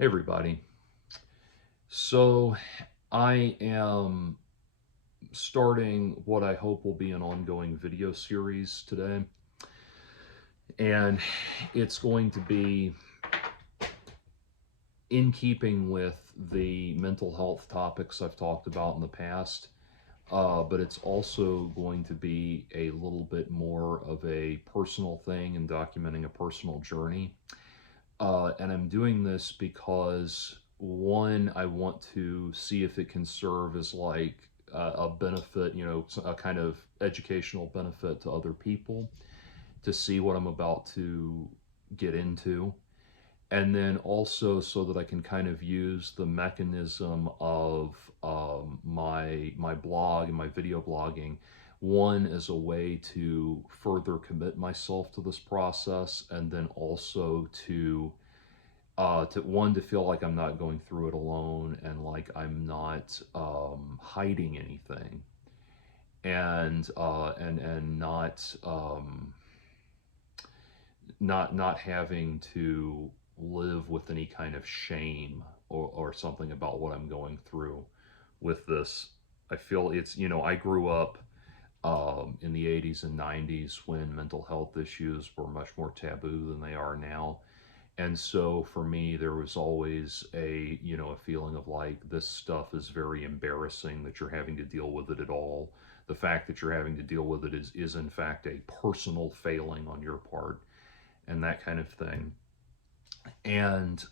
Hey everybody. So I am starting what I hope will be an ongoing video series today. And it's going to be in keeping with the mental health topics I've talked about in the past, but it's also going to be a little bit more of a personal thing and documenting a personal journey. And I'm doing this because one, I want to see if it can serve as like a benefit, a kind of educational benefit to other people to see what I'm about to get into. And then also so that I can kind of use the mechanism of my blog and my video blogging, one as a way to further commit myself to this process, and then also to one, to feel like I'm not going through it alone, and like I'm not hiding anything, and not having to live with any kind of shame or something about what I'm going through with this. I feel it's, I grew up in the 80s and 90s when mental health issues were much more taboo than they are now. And so for me, there was always a feeling of like, this stuff is very embarrassing that you're having to deal with it at all. The fact that you're having to deal with it is in fact a personal failing on your part, and that kind of thing. And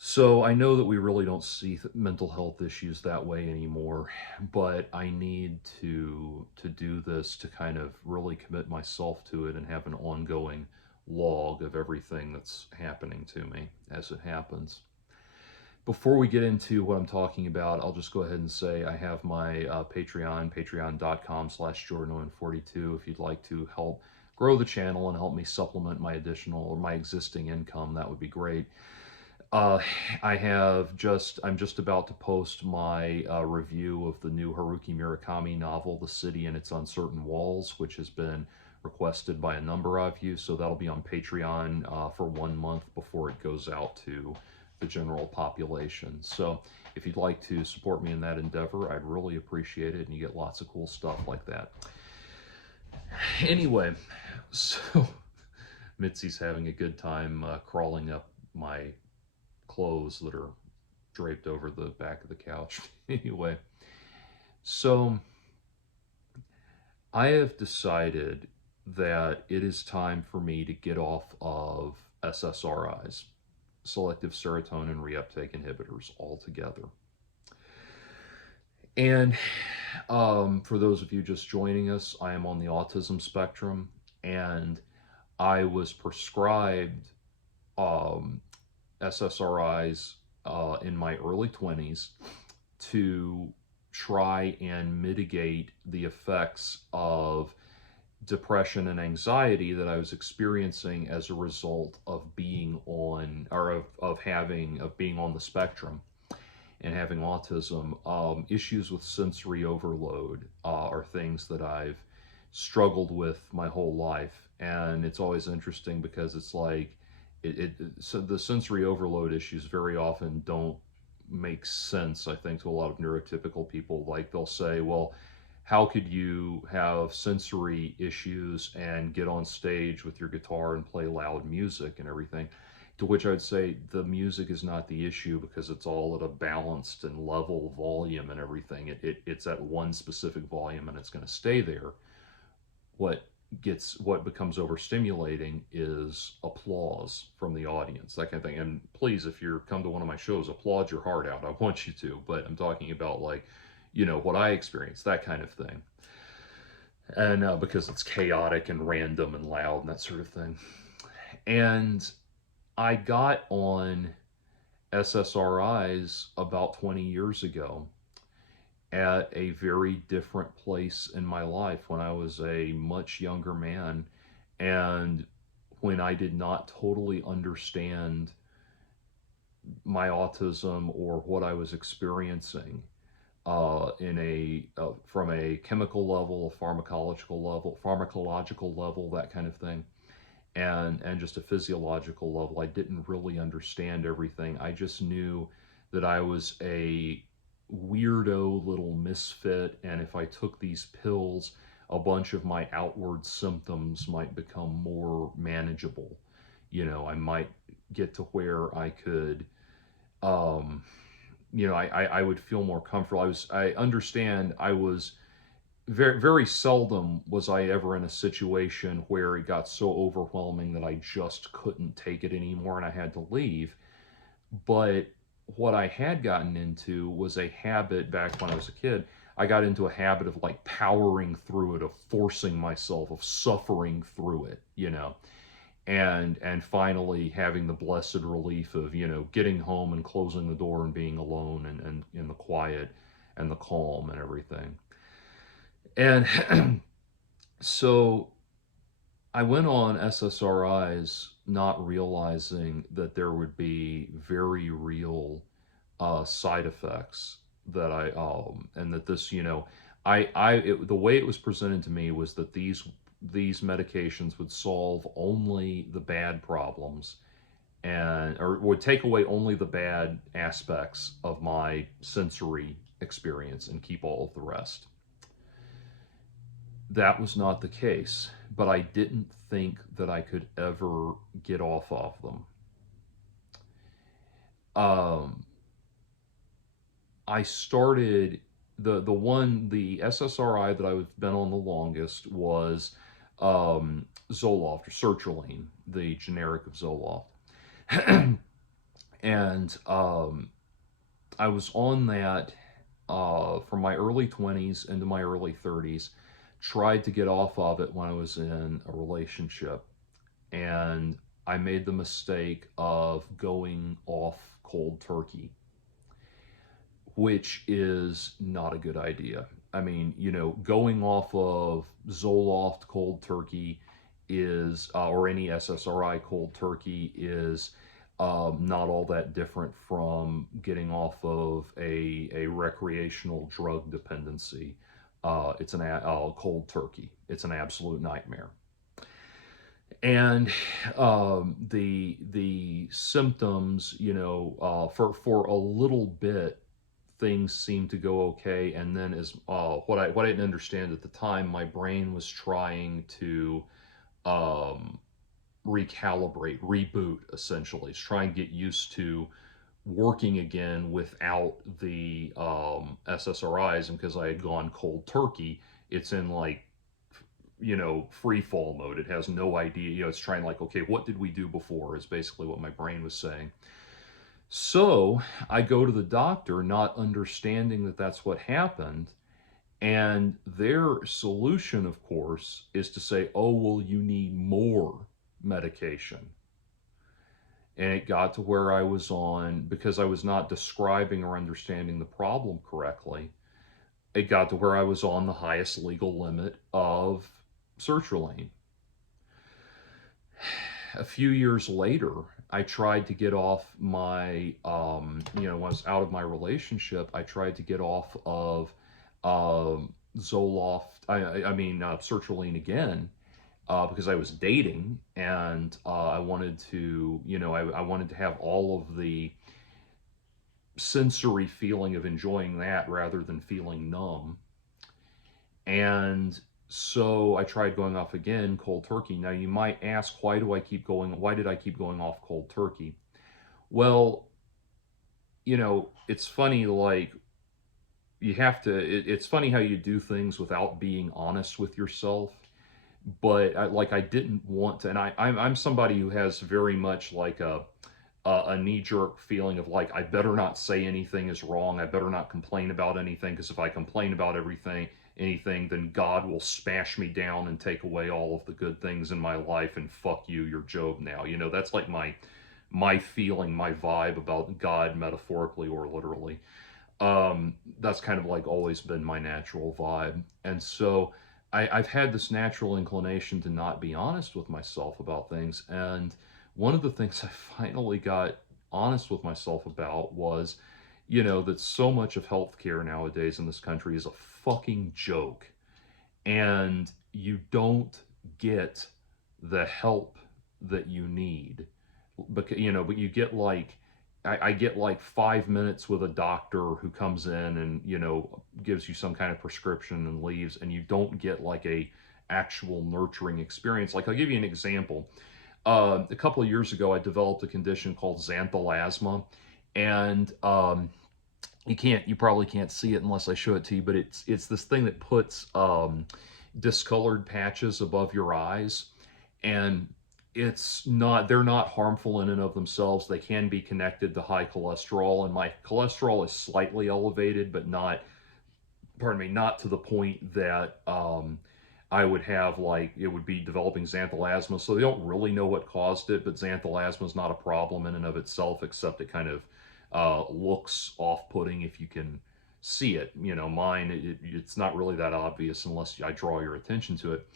so I know that we really don't see mental health issues that way anymore, but I need to do this to kind of really commit myself to it and have an ongoing log of everything that's happening to me as it happens. Before we get into what I'm talking about, I'll just go ahead and say I have my Patreon, patreon.com/Jordan42, if you'd like to help grow the channel and help me supplement my additional or my existing income. That would be great. Uh, I'm just about to post my review of the new Haruki Murakami novel, The City and Its Uncertain Walls, which has been requested by a number of you. So that'll be on Patreon for 1 month before it goes out to the general population. So if you'd like to support me in that endeavor, I'd really appreciate it, and you get lots of cool stuff like that. Anyway, so Mitzi's having a good time crawling up my clothes that are draped over the back of the couch. Anyway, so I have decided that it is time for me to get off of SSRIs, selective serotonin reuptake inhibitors, altogether. And for those of you just joining us, I am on the autism spectrum, and I was prescribed um, SSRIs in my early 20s to try and mitigate the effects of depression and anxiety that I was experiencing as a result of being on, or of being on the spectrum and having autism. Issues with sensory overload are things that I've struggled with my whole life, and it's always interesting because it's like so the sensory overload issues very often don't make sense, I think, to a lot of neurotypical people. Like, they'll say, well, how could you have sensory issues and get on stage with your guitar and play loud music and everything? To which I'd say the music is not the issue, because it's all at a balanced and level volume and everything. It's at one specific volume and it's going to stay there. What becomes overstimulating is applause from the audience, that kind of thing. And please, if you come to one of my shows, applaud your heart out. I want you to, but I'm talking about, like, what I experience, that kind of thing. And because it's chaotic and random and loud and that sort of thing. And I got on SSRIs about 20 years ago at a very different place in my life, when I was a much younger man, and when I did not totally understand my autism or what I was experiencing from a chemical level, a pharmacological level, that kind of thing. and just a physiological level. I didn't really understand everything. I just knew that I was a weirdo little misfit, and if I took these pills, a bunch of my outward symptoms might become more manageable. I might get to where I could, um, I would feel more comfortable. I understand I was very, very seldom was I ever in a situation where it got so overwhelming that I just couldn't take it anymore and I had to leave. But what I had gotten into was a habit back when I was a kid. I got into a habit of like powering through it, of forcing myself, of suffering through it, and finally having the blessed relief of, getting home and closing the door and being alone and in the quiet and the calm and everything. And so I went on SSRIs not realizing that there would be very real side effects and that this, the way it was presented to me was that these medications would solve only the bad problems or would take away only the bad aspects of my sensory experience and keep all of the rest. That was not the case, but I didn't think that I could ever get off of them. Um, I started the SSRI that I've been on the longest was Zoloft or sertraline, the generic of Zoloft, and I was on that from my early 20s into my early 30s. Tried to get off of it when I was in a relationship, and I made the mistake of going off cold turkey, which is not a good idea. I mean, going off of Zoloft cold turkey is, or any SSRI cold turkey is not all that different from getting off of a recreational drug dependency. It's cold turkey. It's an absolute nightmare. And the symptoms, for a little bit, things seemed to go okay, and then as what I didn't understand at the time, my brain was trying to um, recalibrate, reboot, essentially. It's trying to get used to working again without the SSRIs, and because I had gone cold turkey, it's in like free fall mode. It has no idea. It's trying like, okay, what did we do before? Is basically what my brain was saying. So I go to the doctor, not understanding that that's what happened. And their solution, of course, is to say, oh, well, you need more medication. And it got to where I was on, because I was not describing or understanding the problem correctly, it got to where I was on the highest legal limit of sertraline. A few years later, I tried to get off when I was out of my relationship, I tried to get off of Zoloft, sertraline again, because I was dating and I wanted to, I wanted to have all of the sensory feeling of enjoying that rather than feeling numb. And so I tried going off again cold turkey. Now you might ask, why did I keep going off cold turkey? Well, it's funny, like it's funny how you do things without being honest with yourself. But I didn't want to, and I'm somebody who has very much like a knee-jerk feeling of like, I better not say anything is wrong. I better not complain about anything, because if I complain about anything, then God will smash me down and take away all of the good things in my life, and fuck you, you're Job now. That's like my feeling, my vibe about God, metaphorically or literally. That's kind of like always been my natural vibe. And so I've had this natural inclination to not be honest with myself about things. And one of the things I finally got honest with myself about was, that so much of healthcare nowadays in this country is a fucking joke. And you don't get the help that you need. Because but you get like I get like 5 minutes with a doctor who comes in and gives you some kind of prescription and leaves, and you don't get like a actual nurturing experience. Like, I'll give you an example. A couple of years ago, I developed a condition called xanthelasma, and you probably can't see it unless I show it to you, but it's this thing that puts discolored patches above your eyes, and they're not harmful in and of themselves. They can be connected to high cholesterol, and my cholesterol is slightly elevated, but not, pardon me, not to the point that I would have, like, it would be developing xanthelasma. So they don't really know what caused it, but xanthelasma is not a problem in and of itself, except it kind of looks off-putting if you can see it. Mine, it's not really that obvious unless I draw your attention to it.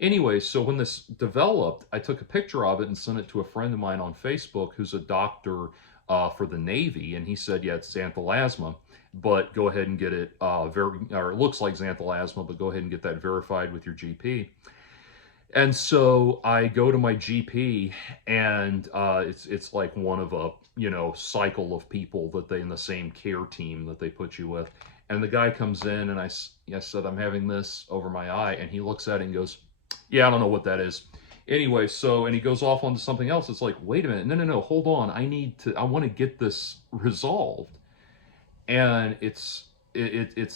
Anyway, so when this developed, I took a picture of it and sent it to a friend of mine on Facebook who's a doctor for the Navy, and he said, yeah, it's xanthelasma, but go ahead and get it, or it looks like xanthelasma, but go ahead and get that verified with your GP. And so I go to my GP, and it's like one of a cycle of people that they in the same care team that they put you with. And the guy comes in, and I said, I'm having this over my eye, and he looks at it and goes, yeah, I don't know what that is. Anyway, and he goes off onto something else. It's like, wait a minute, no, hold on. I want to get this resolved. And it's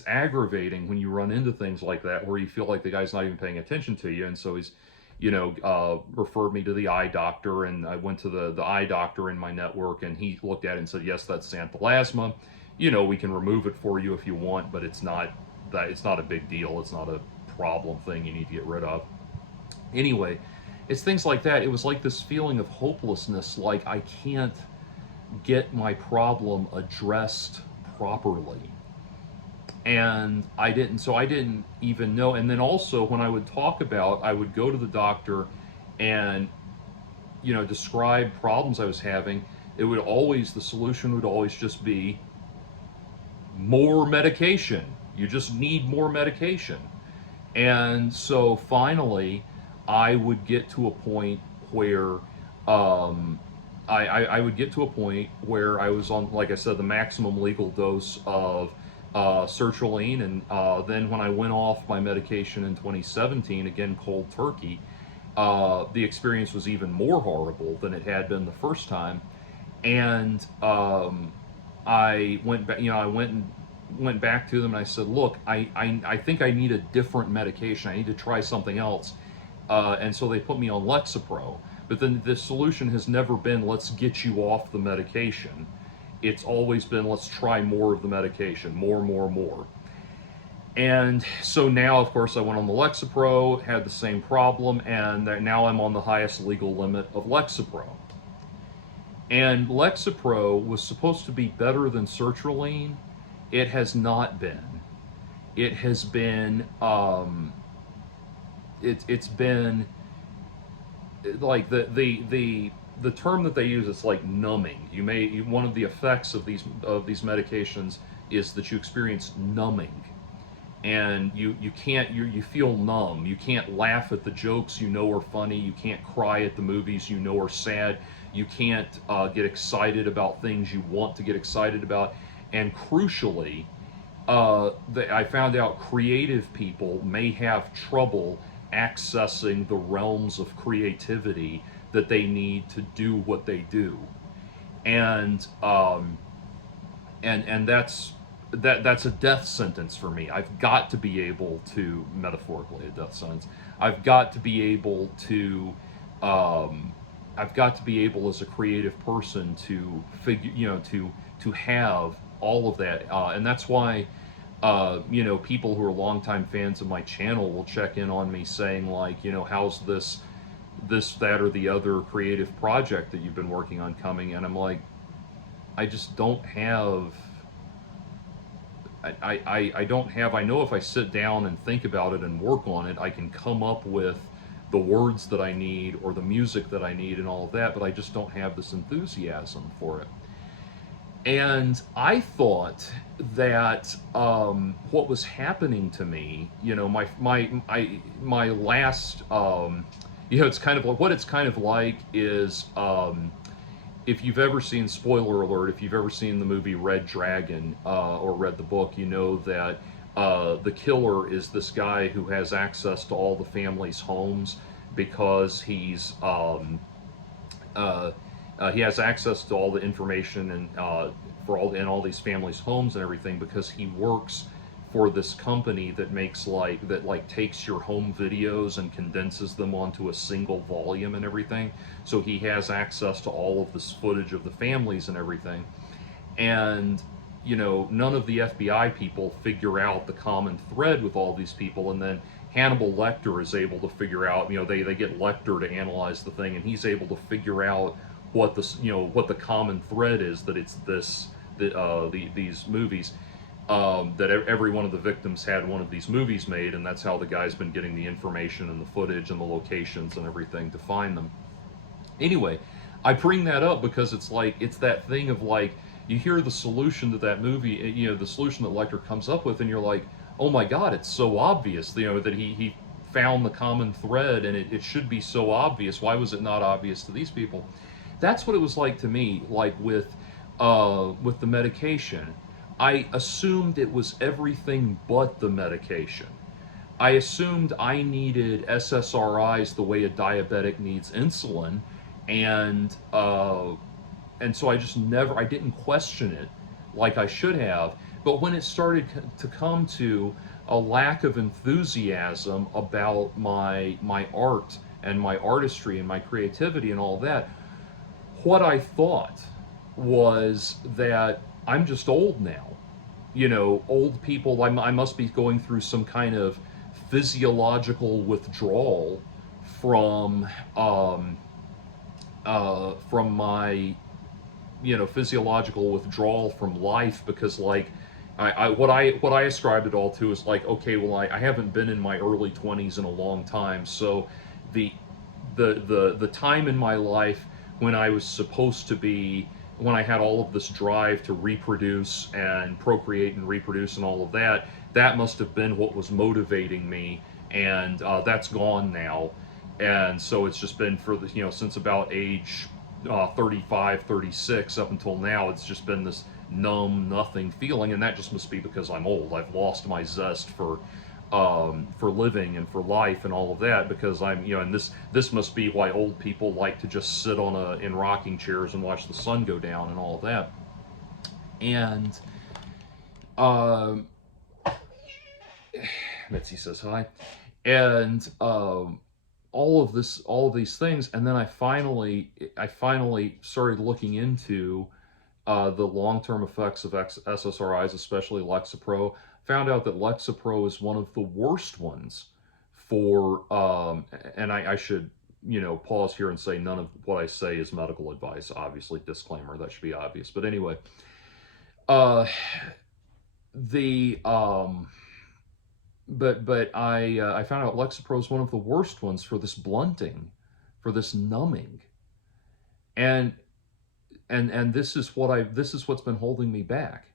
aggravating when you run into things like that, where you feel like the guy's not even paying attention to you. And so he's, referred me to the eye doctor, and I went to the eye doctor in my network, and he looked at it and said, yes, that's xanthelasma. We can remove it for you if you want, but it's not a big deal. It's not a problem thing you need to get rid of. Anyway, it's things like that. It was like this feeling of hopelessness, like I can't get my problem addressed properly. And I didn't even know. And then also, when I would I would go to the doctor and describe problems I was having, the solution would always just be more medication. You just need more medication. And so finally, I would get to a point where I would get to a point where I was on, like I said, the maximum legal dose of sertraline, and then when I went off my medication in 2017, again cold turkey, the experience was even more horrible than it had been the first time, and I went back. Went back to them, and I said, look, I think I need a different medication. I need to try something else. And so they put me on Lexapro. But then the solution has never been, let's get you off the medication. It's always been, let's try more of the medication, more. And so now, of course, I went on the Lexapro, had the same problem, and now I'm on the highest legal limit of Lexapro. And Lexapro was supposed to be better than sertraline. It has not been. It has been, it's been like the term that they use is like numbing. One of the effects of these medications is that you experience numbing, and you feel numb. You can't laugh at the jokes are funny. You can't cry at the movies are sad. You can't get excited about things you want to get excited about. And crucially, I found out creative people may have trouble accessing the realms of creativity that they need to do what they do, and that's a death sentence for me. I've got to be able to, metaphorically, a death sentence. I've got to be able as a creative person to figure, to have all of that, and that's why people who are longtime fans of my channel will check in on me saying, like, how's this, that, or the other creative project that you've been working on coming? And I'm like, I just don't have. I know if I sit down and think about it and work on it, I can come up with the words that I need or the music that I need and all of that, but I just don't have this enthusiasm for it. And I thought that what was happening to me, my last it's kind of like what it's kind of like is if you've ever seen, spoiler alert, if you've ever seen the movie Red Dragon or read the book, you know that the killer is this guy who has access to all the family's homes because he has access to all the information and for all in all these families' homes and everything because he works for this company that makes like takes your home videos and condenses them onto a single volume and everything. So he has access to all of this footage of the families and everything. And none of the FBI people figure out the common thread with all these people, and then Hannibal Lecter is able to figure out. They get Lecter to analyze the thing, and he's able to figure out what the common thread is, that it's these movies, that every one of the victims had one of these movies made, and that's how the guy's been getting the information and the footage and the locations and everything to find them. Anyway, I bring that up because it's that thing of like, you hear the solution to that movie, the solution that Lecter comes up with, and you're like, oh my god, it's so obvious, that he found the common thread, and it should be so obvious. Why was it not obvious to these people? That's what it was like to me, like with the medication. I assumed it was everything but the medication. I assumed I needed SSRIs the way a diabetic needs insulin, and so I didn't question it like I should have. But when it started to come to a lack of enthusiasm about my art and my artistry and my creativity and all that, what I thought was that I'm just old now. Old people, I must be going through some kind of physiological withdrawal from my physiological withdrawal from life, because like what I ascribed it all to is like, okay, well, I haven't been in my early 20s in a long time, so the the time in my life when I was supposed to be, when I had all of this drive to reproduce and procreate and reproduce and all of that, that must have been what was motivating me, and that's gone now. And so it's just been for the since about age 35, 36 up until now, it's just been this numb, nothing feeling, and that just must be because I'm old. I've lost my zest for living and for life and all of that, because and this must be why old people like to just sit in rocking chairs and watch the sun go down and all of that. And um, Mitzi says hi, and all of these things, and then I finally started looking into the long-term effects of SSRIs, especially Lexapro. Found out that Lexapro is one of the worst ones for, and I should, pause here and say none of what I say is medical advice. Obviously, disclaimer, that should be obvious. But anyway, uh, the I found out Lexapro is one of the worst ones for this blunting, for this numbing, and this is what's been holding me back.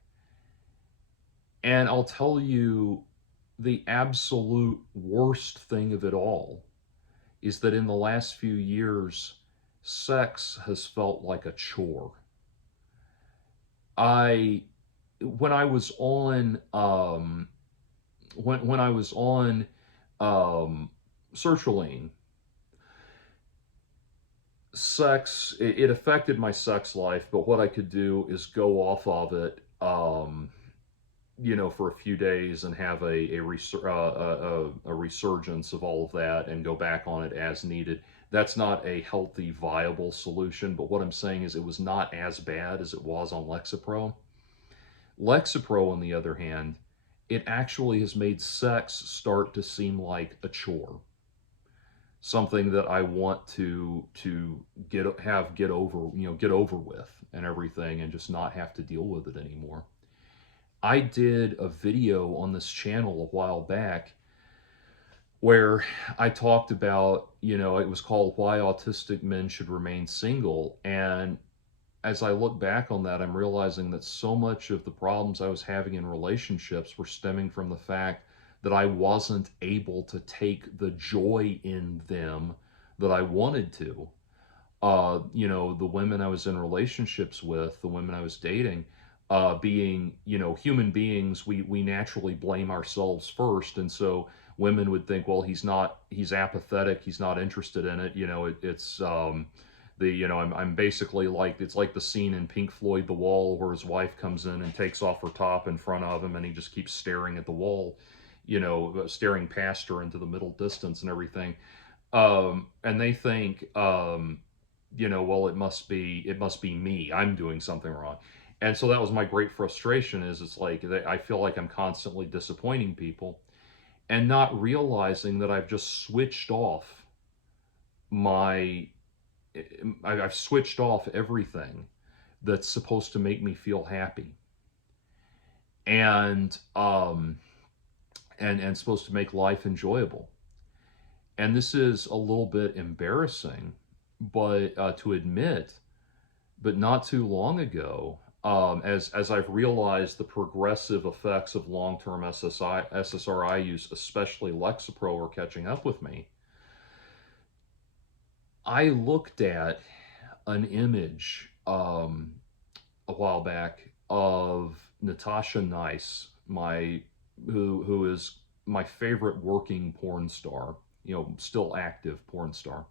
And I'll tell you, the absolute worst thing of it all is that in the last few years, sex has felt like a chore. I when I was on when I was on sertraline, it affected my sex life, but what I could do is go off of it, for a few days and have a resurgence of all of that and go back on it as needed. That's not a healthy, viable solution, but what I'm saying is it was not as bad as it was on Lexapro. Lexapro, on the other hand, it actually has made sex start to seem like a chore, something that I want to get over with and everything, and just not have to deal with it anymore. I did a video on this channel a while back where I talked about, it was called Why Autistic Men Should Remain Single. And as I look back on that, I'm realizing that so much of the problems I was having in relationships were stemming from the fact that I wasn't able to take the joy in them that I wanted to. The women I was in relationships with, the women I was dating, being, human beings, we naturally blame ourselves first. And so women would think, well, he's apathetic, he's not interested in it. I'm basically like, it's like the scene in Pink Floyd, The Wall, where his wife comes in and takes off her top in front of him and he just keeps staring at the wall, staring past her into the middle distance and everything. And they think, well, it must be me. I'm doing something wrong. And so that was my great frustration. Is it's like I feel like I'm constantly disappointing people, and not realizing that I've just switched off my, I've switched off everything that's supposed to make me feel happy, and supposed to make life enjoyable. And this is a little bit embarrassing, but to admit, but not too long ago, as I've realized the progressive effects of long-term SSRI use, especially Lexapro, are catching up with me. I looked at an image a while back of Natasha Nice, who is my favorite working porn star, still active porn star.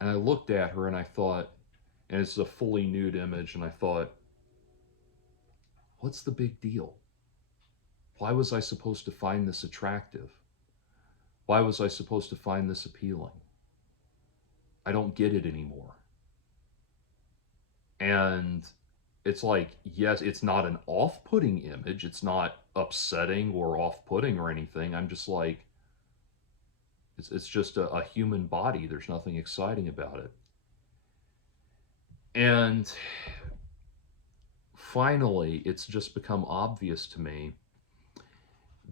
And I looked at her and I thought, and it's a fully nude image, and I thought, what's the big deal? Why was I supposed to find this attractive? Why was I supposed to find this appealing? I don't get it anymore. And it's like, yes, it's not an off-putting image. It's not upsetting or off-putting or anything. I'm just like, it's just a human body. There's nothing exciting about it. And finally, it's just become obvious to me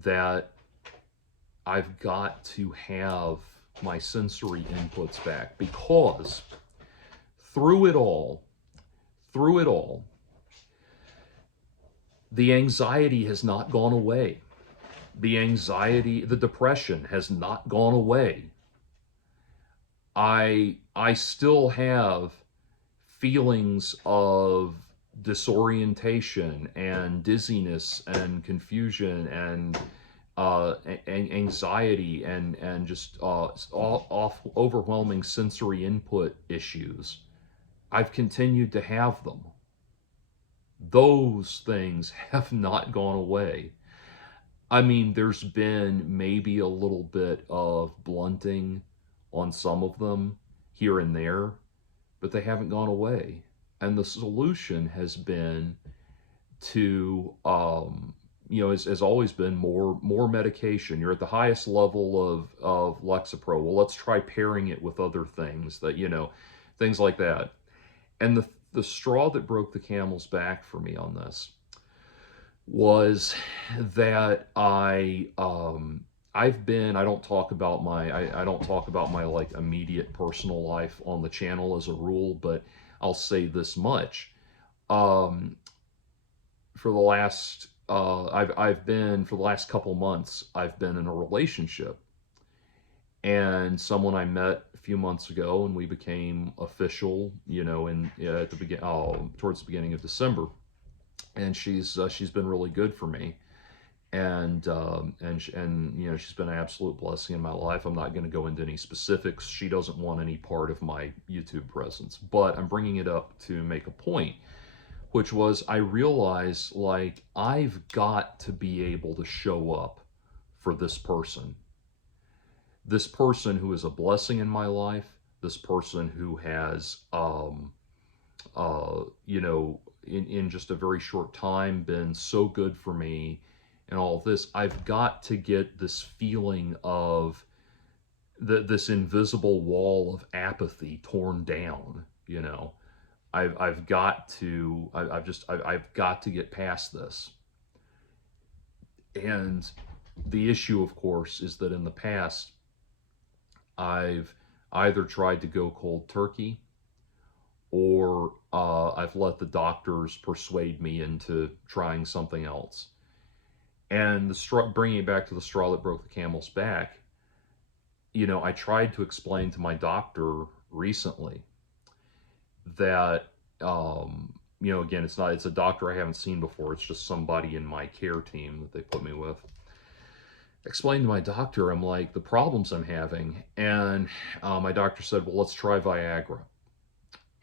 that I've got to have my sensory inputs back, because through it all, the anxiety has not gone away. The depression has not gone away. I still have feelings of disorientation and dizziness and confusion and anxiety and just overwhelming sensory input issues. I've continued to have them. Those things have not gone away. I mean, there's been maybe a little bit of blunting on some of them here and there, but they haven't gone away. And the solution has been to, has always been more medication. You're at the highest level of Lexapro. Well, let's try pairing it with other things things like that. And the straw that broke the camel's back for me on this was that I don't talk about my like immediate personal life on the channel as a rule, but I'll say this much. For the last for the last couple months, I've been in a relationship, and someone I met a few months ago, and we became official, at the towards the beginning of December. And she's been really good for me, and she's been an absolute blessing in my life. I'm not going to go into any specifics. She doesn't want any part of my YouTube presence, but I'm bringing it up to make a point, which was I realized, like, I've got to be able to show up for this person who is a blessing in my life, this person who has in just a very short time been so good for me and all of this. I've got to get this feeling of this invisible wall of apathy torn down. I've got to get past this. And the issue, of course, is that in the past I've either tried to go cold turkey, or I've let the doctors persuade me into trying something else. And bringing it back to the straw that broke the camel's back, I tried to explain to my doctor recently that, again, it's a doctor I haven't seen before. It's just somebody in my care team that they put me with. Explained to my doctor, I'm like, the problems I'm having. And my doctor said, well, let's try Viagra.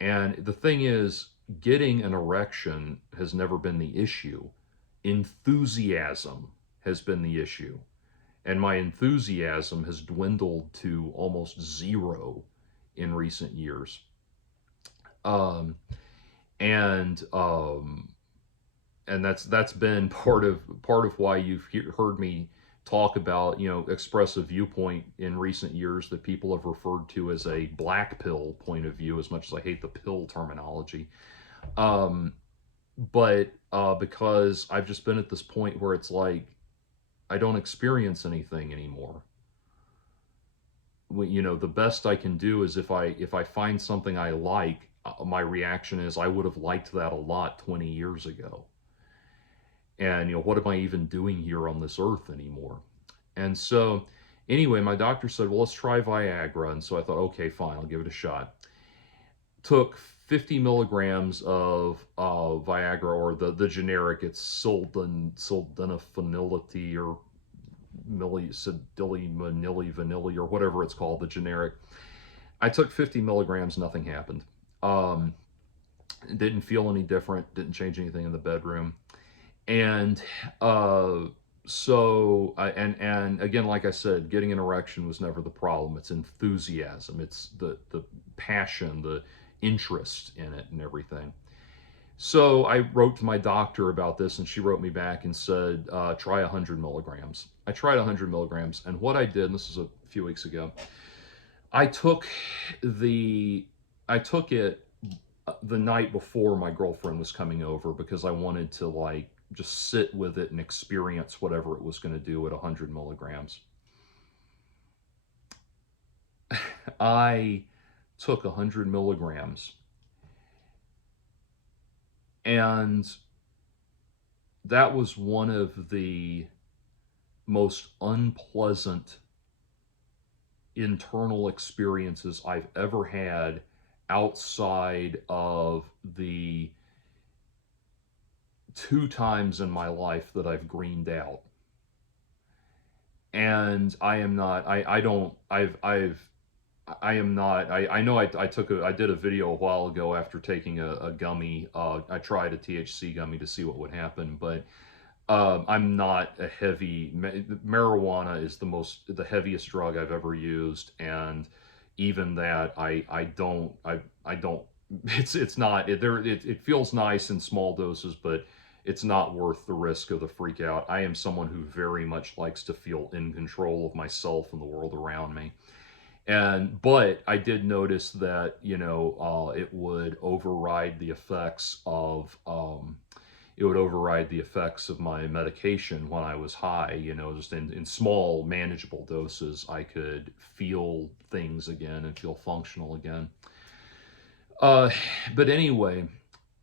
And the thing is, getting an erection has never been the issue. Enthusiasm has been the issue. And my enthusiasm has dwindled to almost zero in recent years. Um, and that's been part of why you've heard me talk about, express a viewpoint in recent years that people have referred to as a black pill point of view, as much as I hate the pill terminology. um, but because I've just been at this point where it's like I don't experience anything anymore. The best I can do is if I find something I like, my reaction is I would have liked that a lot 20 years ago. And what am I even doing here on this earth anymore? And so anyway, my doctor said, well, let's try Viagra. And so I thought, okay, fine, I'll give it a shot. Took 50 milligrams of Viagra, or the generic, it's sildenafility or milli vanilli or whatever it's called, the generic. I took 50 milligrams, nothing happened. Um, didn't feel any different, didn't change anything in the bedroom. And and again, like I said, getting an erection was never the problem. It's enthusiasm, it's the passion, the interest in it and everything. So I wrote to my doctor about this, and she wrote me back and said, try 100 milligrams. I tried 100 milligrams, and what I did, and this was a few weeks ago, I took the I took it the night before my girlfriend was coming over, because I wanted to like just sit with it and experience whatever it was going to do at 100 milligrams. I took 100 milligrams, and that was one of the most unpleasant internal experiences I've ever had outside of the 2 times in my life that I've greened out. And I am not, I don't, I am not, I know I did a video a while ago after taking a gummy. I tried a THC gummy to see what would happen, but I'm not a heavy, marijuana is the heaviest drug I've ever used. And even that, I don't, it's not, it feels nice in small doses, but it's not worth the risk of the freak out. I am someone who very much likes to feel in control of myself and the world around me. But I did notice that, it would override the effects of, my medication when I was high. Just in small, manageable doses, I could feel things again and feel functional again. Uh, but anyway,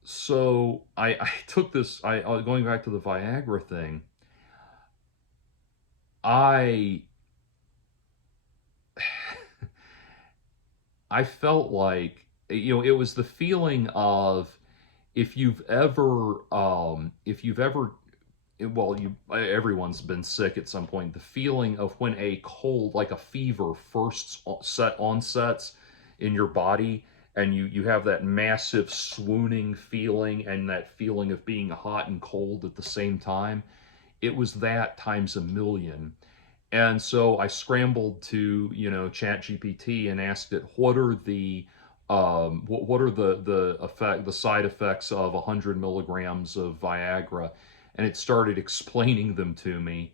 so I took this. Going back to the Viagra thing. I I felt like, it was the feeling of, if you've ever well, everyone's been sick at some point. The feeling of when a cold, like a fever, first onsets in your body, and you have that massive swooning feeling, and that feeling of being hot and cold at the same time. It was that times a million. And so I scrambled to, Chat GPT, and asked it, what are the side effects of 100 milligrams of Viagra? And it started explaining them to me.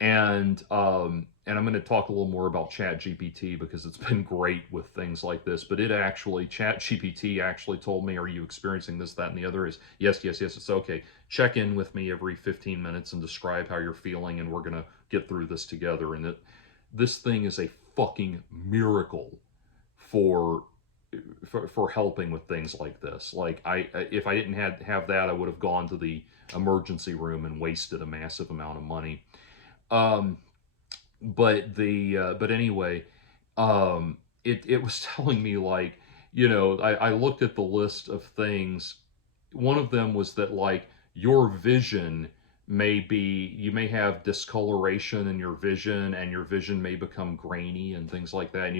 And I'm going to talk a little more about Chat GPT, because it's been great with things like this. But Chat GPT actually told me, are you experiencing this, that, and the other? Is yes, yes, yes, it's okay. Check in with me every 15 minutes and describe how you're feeling, and we're going to get through this together. And this thing is a fucking miracle for helping with things like this. Like, if I didn't have that, I would have gone to the emergency room and wasted a massive amount of money. But anyway, um, it was telling me, like, you know, I looked at the list of things. One of them was that, like, your vision may be, you may have discoloration in your vision, and your vision may become grainy and things like that,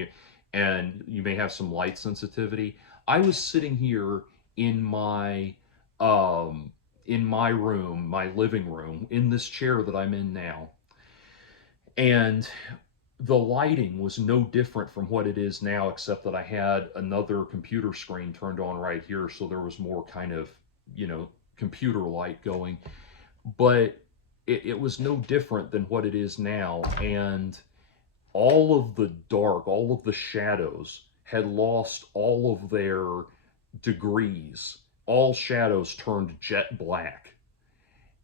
and you may have some light sensitivity. I was sitting here in my um in my room, my living room, in this chair that I'm in now, and the lighting was no different from what it is now, except that I had another computer screen turned on right here, so there was more kind of, you know, computer light going. But it was no different than what it is now, and all of the dark, all of the shadows had lost all of their degrees. All shadows turned jet black.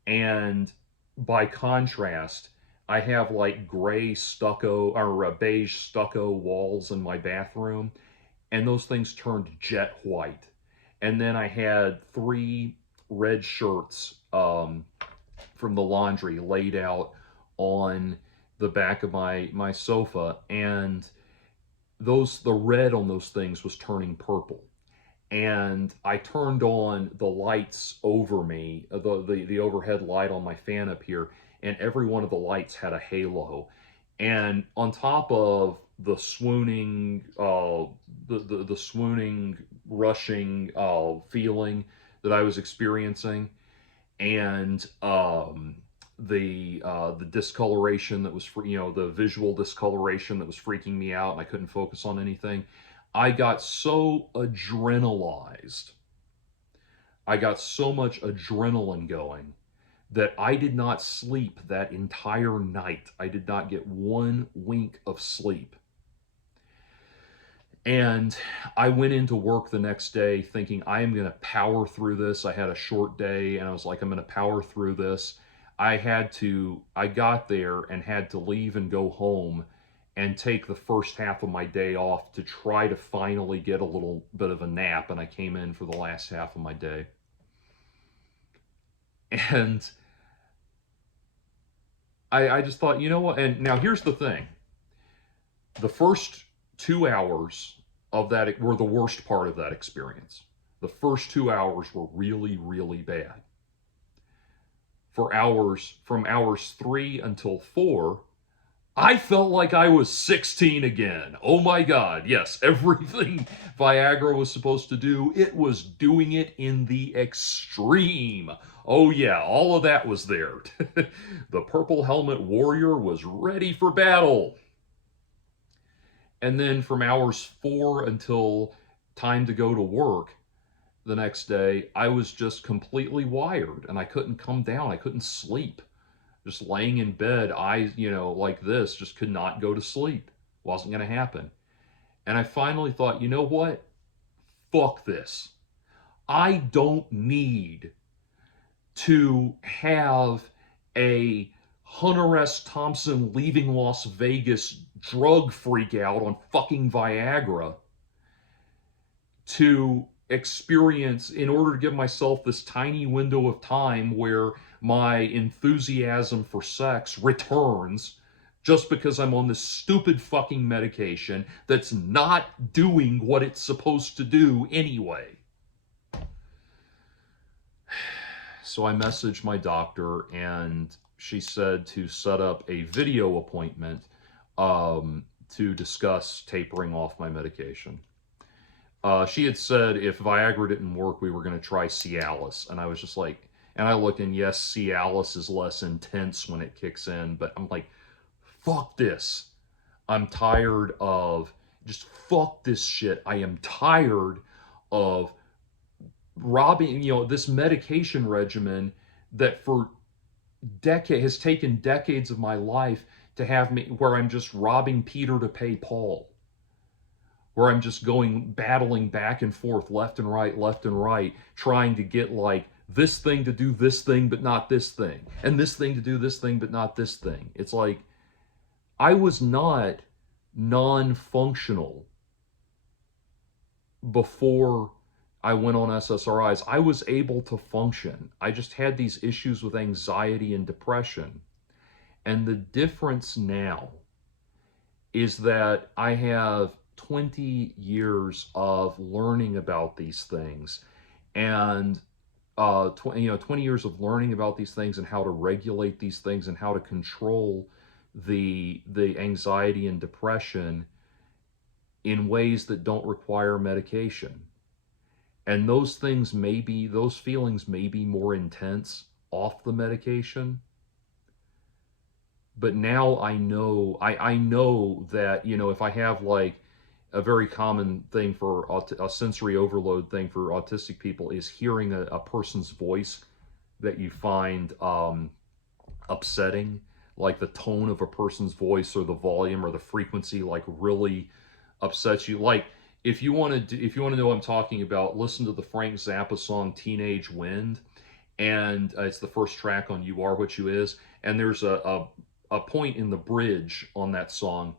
And by contrast, I have like gray stucco or beige stucco walls in my bathroom, and those things turned jet white. And then I had three red shirts from the laundry laid out on the back of my sofa, and the red on those things was turning purple. And I turned on the lights over me, the overhead light on my fan up here, and every one of the lights had a halo. And on top of the swooning, the swooning, rushing feeling that I was experiencing, and the discoloration that was the visual discoloration that was freaking me out, and I couldn't focus on anything. I got so adrenalized. I got so much adrenaline going that I did not sleep that entire night. I did not get one wink of sleep. And I went into work the next day thinking I am going to power through this. I had a short day, and I was like, I'm going to power through this. I got there and had to leave and go home and take the first half of my day off to try to finally get a little bit of a nap. And I came in for the last half of my day. And I just thought, you know what? And now here's the thing: the first 2 hours of that were the worst part of that experience. The first 2 hours were really, really bad. From hours 3 until 4, I felt like I was 16 again. Oh my God. Yes, everything Viagra was supposed to do, it was doing it in the extreme. Oh yeah, all of that was there. The purple helmet warrior was ready for battle. And then from hours 4 until time to go to work the next day, I was just completely wired, and I couldn't come down. I couldn't sleep. Just laying in bed, eyes, like this, just could not go to sleep. Wasn't going to happen. And I finally thought, you know what? Fuck this. I don't need to have a Hunter S. Thompson leaving Las Vegas drug freak out on fucking Viagra to experience, in order to give myself this tiny window of time where my enthusiasm for sex returns, just because I'm on this stupid fucking medication that's not doing what it's supposed to do anyway. So I messaged my doctor, and she said to set up a video appointment to discuss tapering off my medication. She had said if Viagra didn't work, we were going to try Cialis. And I was just like, and I looked, and yes, Cialis is less intense when it kicks in, but I'm like, fuck this. I'm tired of, just fuck this shit. I am tired of robbing, this medication regimen that for decade has taken decades of my life to have me, where I'm just robbing Peter to pay Paul, where I'm just battling back and forth, left and right, trying to get like this thing to do this thing, but not this thing, and this thing to do this thing, but not this thing. It's like, I was not non-functional before I went on SSRIs. I was able to function. I just had these issues with anxiety and depression. And the difference now is that I have 20 years of learning about these things, and 20 years of learning about these things and how to regulate these things and how to control the anxiety and depression in ways that don't require medication. And those feelings may be more intense off the medication, but now I know that, if I have like a very common thing for a sensory overload thing for autistic people is hearing a person's voice that you find upsetting, like the tone of a person's voice or the volume or the frequency, like really upsets you. Like if you want to know what I'm talking about, listen to the Frank Zappa song "Teenage Wind," and it's the first track on "You Are What You Is," and there's a point in the bridge on that song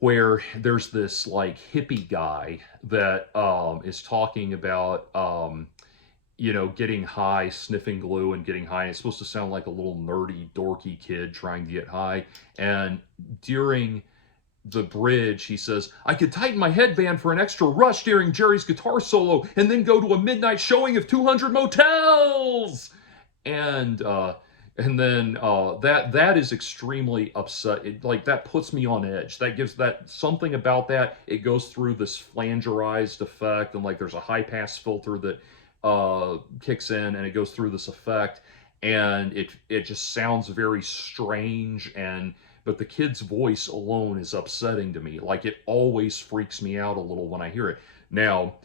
where there's this like hippie guy that is talking about getting high, sniffing glue and getting high. It's supposed to sound like a little nerdy, dorky kid trying to get high. And during the bridge, he says, "I could tighten my headband for an extra rush during Jerry's guitar solo and then go to a midnight showing of 200 Motels." And then that is extremely upset. Like that puts me on edge. That gives that something about that. It goes through this flangerized effect, and like there's a high pass filter that kicks in, and it goes through this effect, and it just sounds very strange. And but the kid's voice alone is upsetting to me. Like it always freaks me out a little when I hear it. Now,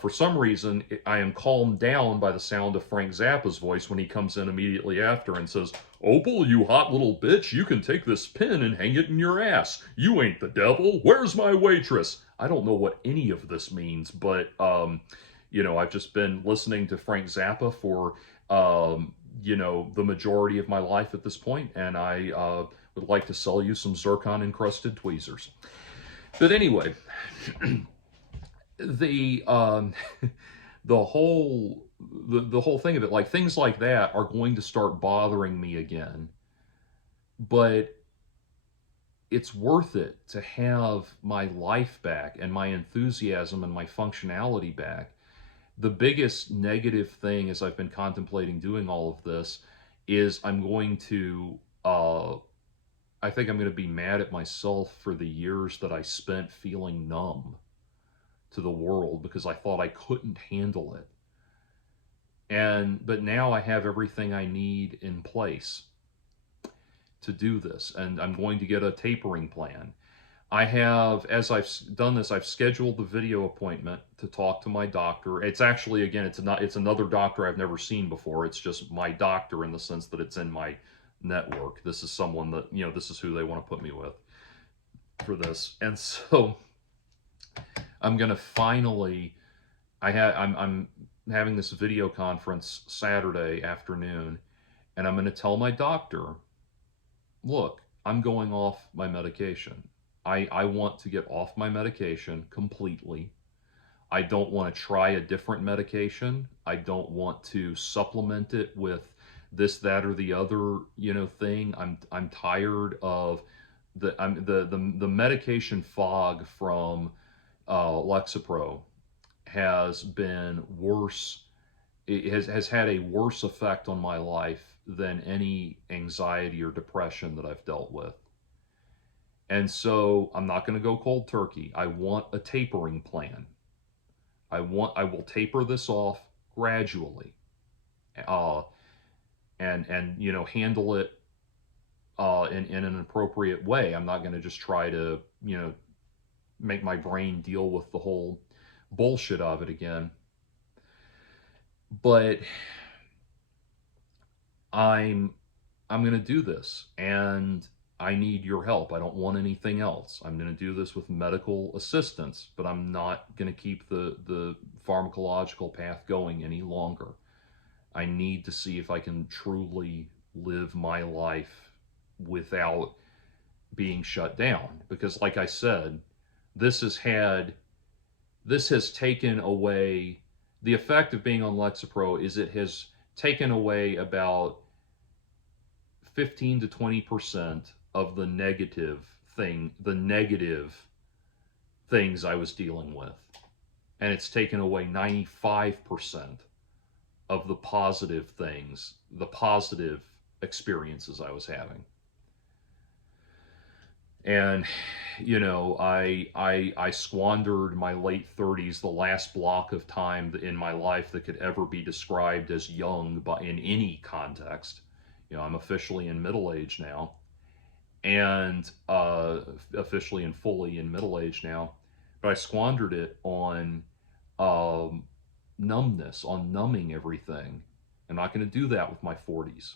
for some reason, I am calmed down by the sound of Frank Zappa's voice when he comes in immediately after and says, "Opal, you hot little bitch, you can take this pin and hang it in your ass. You ain't the devil. Where's my waitress?" I don't know what any of this means, but, I've just been listening to Frank Zappa for, the majority of my life at this point, and I would like to sell you some zircon-encrusted tweezers. But anyway, the the whole thing of it, like things like that are going to start bothering me again, but it's worth it to have my life back and my enthusiasm and my functionality back. The biggest negative thing as I've been contemplating doing all of this is I think I'm going to be mad at myself for the years that I spent feeling numb to the world because I thought I couldn't handle it. But now I have everything I need in place to do this, and I'm going to get a tapering plan. As I've done this, I've scheduled the video appointment to talk to my doctor. It's actually, again, it's another doctor I've never seen before. It's just my doctor in the sense that it's in my network. This is someone that, this is who they want to put me with for this. And so I'm going to finally, I'm having this video conference Saturday afternoon, and I'm going to tell my doctor, look, I'm going off my medication. I want to get off my medication completely. I don't want to try a different medication. I don't want to supplement it with this, that, or the other, thing. I'm tired of the medication fog from Lexapro has been worse. It has had a worse effect on my life than any anxiety or depression that I've dealt with. And so I'm not going to go cold turkey. I want a tapering plan. I will taper this off gradually, and handle it in an appropriate way. I'm not going to just try to make my brain deal with the whole bullshit of it again. But I'm going to do this, and I need your help. I don't want anything else. I'm going to do this with medical assistance, but I'm not going to keep the pharmacological path going any longer. I need to see if I can truly live my life without being shut down. Because like I said, this has taken away, the effect of being on Lexapro is it has taken away about 15 to 20% of the negative the negative things I was dealing with. And it's taken away 95% of the positive things, the positive experiences I was having. And I squandered my late 30s, the last block of time in my life that could ever be described as young, but in any context. I'm officially in middle age now, and officially and fully in middle age now. But I squandered it on um, numbness, on numbing everything. I'm not going to do that with my 40s.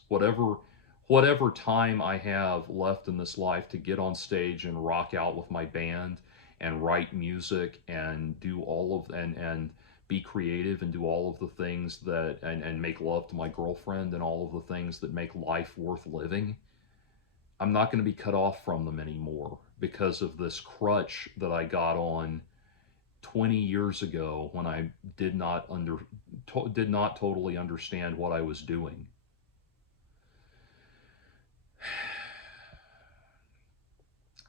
Whatever time I have left in this life to get on stage and rock out with my band and write music and do all of and be creative and do all of the things that and make love to my girlfriend and all of the things that make life worth living. I'm not going to be cut off from them anymore because of this crutch that I got on 20 years ago when I did not totally understand what I was doing.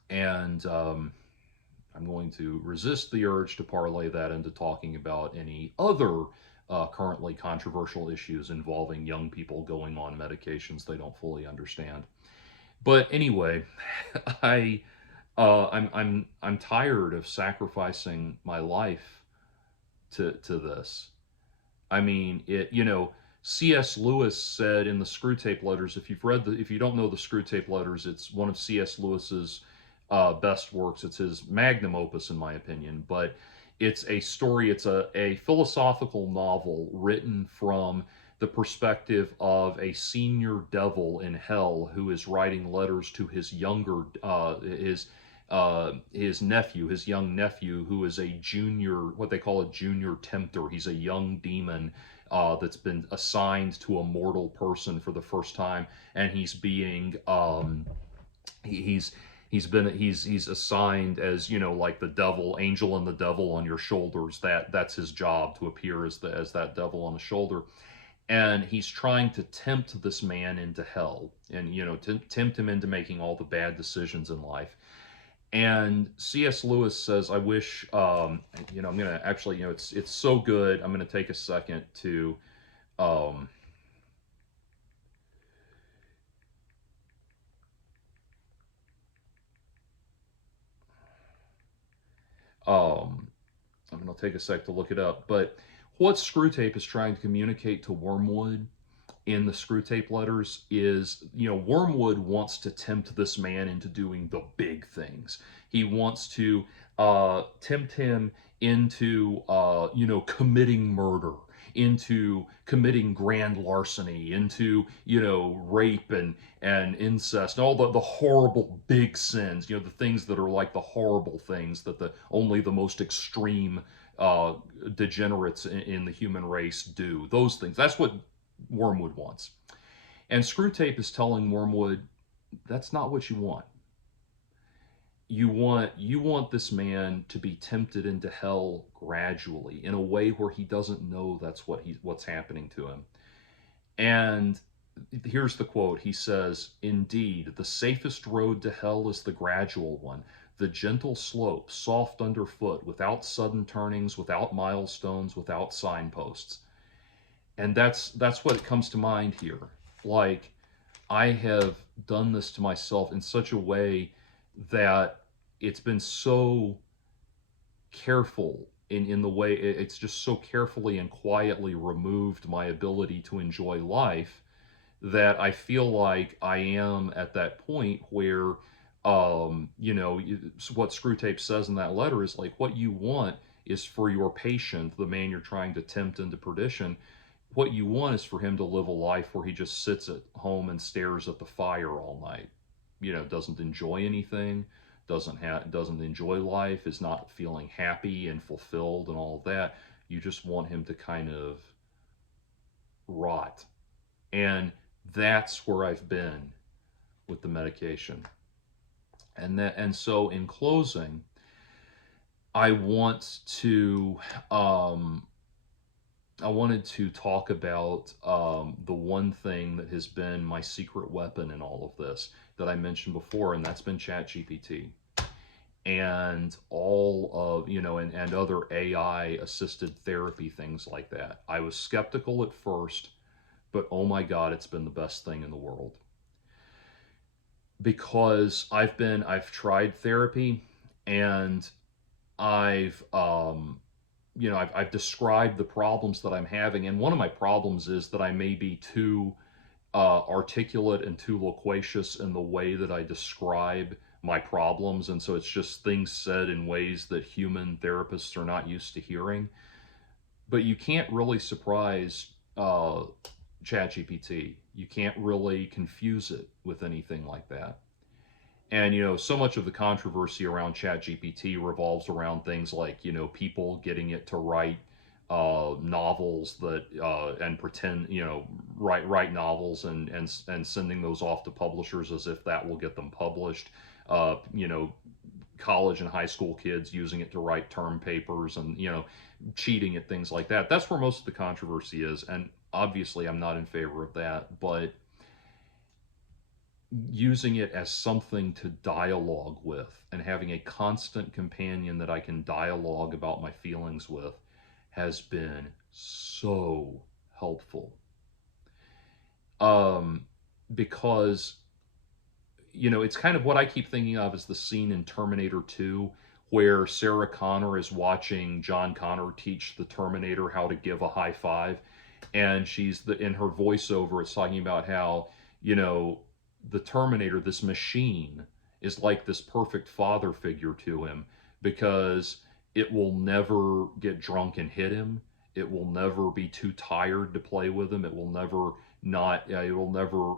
And I'm going to resist the urge to parlay that into talking about any other currently controversial issues involving young people going on medications they don't fully understand. But anyway, I'm tired of sacrificing my life to this. I mean, C.S. Lewis said in the Screwtape Letters. If you don't know the Screwtape Letters, it's one of C.S. Lewis's best works. It's his magnum opus, in my opinion. But it's a story. It's a philosophical novel written from the perspective of a senior devil in hell who is writing letters to his his young nephew, who is a junior, what they call a junior tempter. He's a young demon that's been assigned to a mortal person for the first time, and he's being he's assigned as, like the devil angel and the devil on your shoulders. That's his job, to appear as that devil on the shoulder. And he's trying to tempt this man into hell, and to tempt him into making all the bad decisions in life. And C.S. Lewis says, I wish, I'm gonna actually, it's so good. I'm gonna take a second to, um, um, I'm gonna take a sec to look it up. But what Screwtape is trying to communicate to Wormwood in the Screwtape Letters is, Wormwood wants to tempt this man into doing the big things. He wants to tempt him into, committing murder, into committing grand larceny, into, rape and incest, and all the horrible big sins, the things that are like the horrible things that only the most extreme degenerates in the human race do. Those things. That's what Wormwood wants. And Screwtape is telling Wormwood, that's not what you want. You want this man to be tempted into hell gradually, in a way where he doesn't know that's what's happening to him. And here's the quote. He says, "Indeed, the safest road to hell is the gradual one, the gentle slope, soft underfoot, without sudden turnings, without milestones, without signposts." And that's what comes to mind here. Like, I have done this to myself in such a way that it's been so careful in the way it's just so carefully and quietly removed my ability to enjoy life, that I feel like I am at that point where, what Screwtape says in that letter is like, what you want is for your patient, the man you're trying to tempt into perdition, what you want is for him to live a life where he just sits at home and stares at the fire all night. Doesn't enjoy anything, doesn't enjoy life, is not feeling happy and fulfilled and all of that. You just want him to kind of rot. And that's where I've been with the medication. And so in closing, I want to I wanted to talk about the one thing that has been my secret weapon in all of this that I mentioned before, and that's been ChatGPT. and all of, and other AI assisted therapy, things like that. I was skeptical at first, but oh my God, it's been the best thing in the world. Because I've tried therapy, and I've I've described the problems that I'm having, and one of my problems is that I may be too articulate and too loquacious in the way that I describe my problems, and so it's just things said in ways that human therapists are not used to hearing. But you can't really surprise ChatGPT. You can't really confuse it with anything like that. And so much of the controversy around ChatGPT revolves around things like people getting it to write novels that and pretend write novels and sending those off to publishers as if that will get them published. Uh, you know, College and high school kids using it to write term papers, and cheating at things like that. That's where most of the controversy is, and obviously I'm not in favor of that, but using it as something to dialogue with and having a constant companion that I can dialogue about my feelings with has been so helpful. Um, because, it's kind of what I keep thinking of as the scene in Terminator 2 where Sarah Connor is watching John Connor teach the Terminator how to give a high five. And in her voiceover, it's talking about how, you know, the Terminator, this machine, is like this perfect father figure to him because it will never get drunk and hit him. It will never be too tired to play with him. It will never not. It will never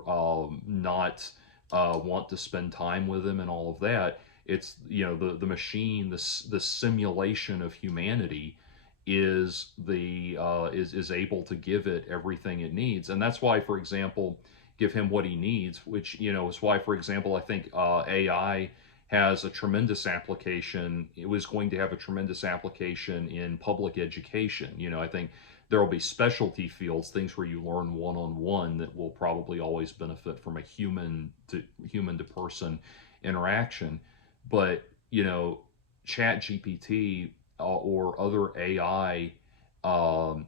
not want to spend time with him and all of that. It's the machine, the simulation of humanity is able to give it everything it needs, and that's why, for example, give him what he needs, which is why, for example, I think AI has a tremendous application. It was going to have a tremendous application in public education. I think there will be specialty fields, things where you learn one on one, that will probably always benefit from a human to person interaction. But Chat GPT or other AI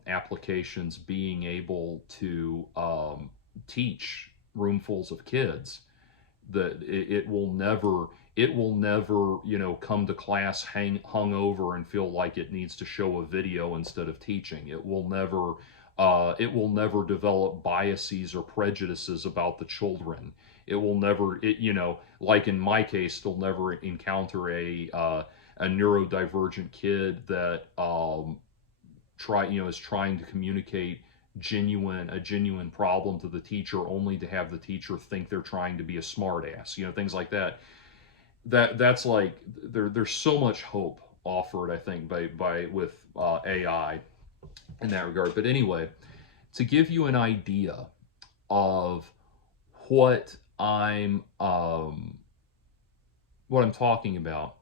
applications being able to teach roomfuls of kids, that it will never come to class hung over and feel like it needs to show a video instead of teaching. It will never develop biases or prejudices about the children. It will never, like in my case, it'll never encounter a neurodivergent kid that is trying to communicate a genuine problem to the teacher, only to have the teacher think they're trying to be a smartass. Things like that. That's like, there's so much hope offered, I think, by with AI in that regard. But anyway, to give you an idea of what I'm talking about,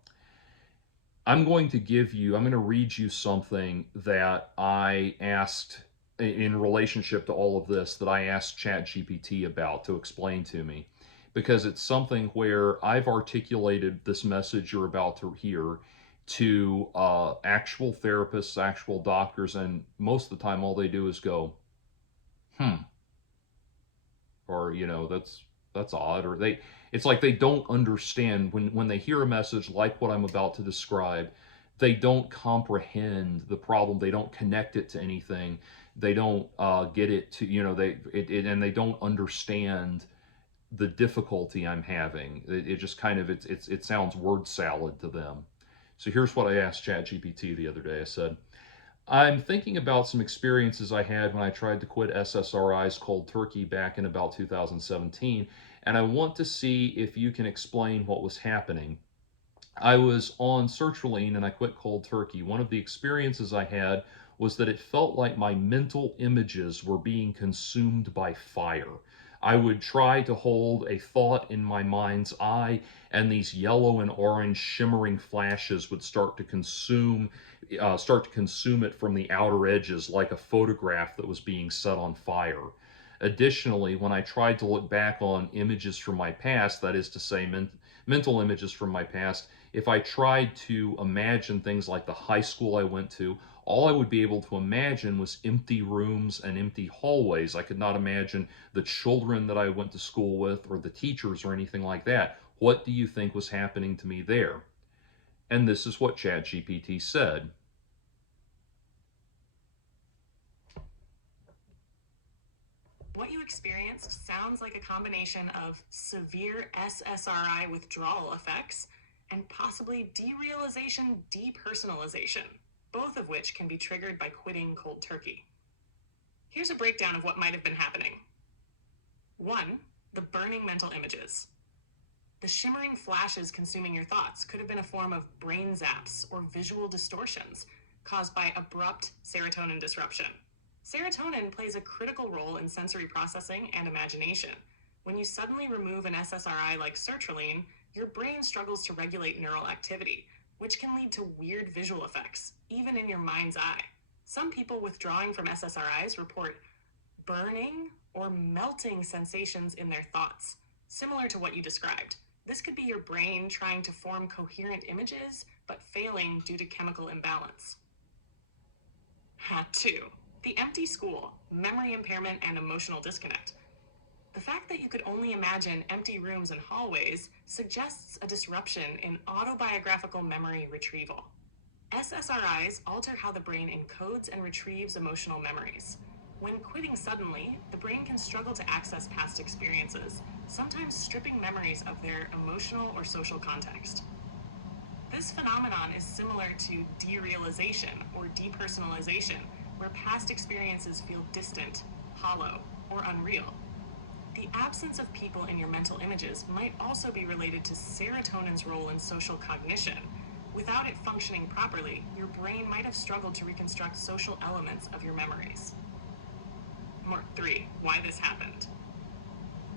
I'm going to read you something that I asked in relationship to all of this, that I asked ChatGPT about to explain to me, because it's something where I've articulated this message you're about to hear to actual therapists, actual doctors, and most of the time all they do is go, hmm, or that's odd, or it's like they don't understand when they hear a message like what I'm about to describe. They don't comprehend the problem. They don't connect it to anything. They don't get it to and they don't understand the difficulty I'm having. It just kind of it sounds word salad to them. So here's what I asked ChatGPT the other day. I said, I'm thinking about some experiences I had when I tried to quit SSRIs cold turkey back in about 2017, and I want to see if you can explain what was happening. I was on sertraline and I quit cold turkey. One of the experiences I had was that it felt like my mental images were being consumed by fire. I would try to hold a thought in my mind's eye, and these yellow and orange shimmering flashes would start to consume it from the outer edges, like a photograph that was being set on fire. Additionally, when I tried to look back on images from my past, that is to say, mental images from my past, If I tried to imagine things like the high school I went to, all I would be able to imagine was empty rooms and empty hallways. I could not imagine the children that I went to school with or the teachers or anything like that. What do you think was happening to me there? And this is what ChatGPT said. What you experienced sounds like a combination of severe SSRI withdrawal effects and possibly derealization depersonalization, both of which can be triggered by quitting cold turkey. Here's a breakdown of what might have been happening. 1. The burning mental images. The shimmering flashes consuming your thoughts could have been a form of brain zaps or visual distortions caused by abrupt serotonin disruption. Serotonin plays a critical role in sensory processing and imagination. When you suddenly remove an SSRI like sertraline, your brain struggles to regulate neural activity, which can lead to weird visual effects, even in your mind's eye. Some people withdrawing from SSRIs report burning or melting sensations in their thoughts, similar to what you described. This could be your brain trying to form coherent images, but failing due to chemical imbalance. 2. The empty school, memory impairment, and emotional disconnect. The fact that you could only imagine empty rooms and hallways suggests a disruption in autobiographical memory retrieval. SSRIs alter how the brain encodes and retrieves emotional memories. When quitting suddenly, the brain can struggle to access past experiences, sometimes stripping memories of their emotional or social context. This phenomenon is similar to derealization or depersonalization, where past experiences feel distant, hollow, or unreal. The absence of people in your mental images might also be related to serotonin's role in social cognition. Without it functioning properly, your brain might have struggled to reconstruct social elements of your memories. 3. Why this happened.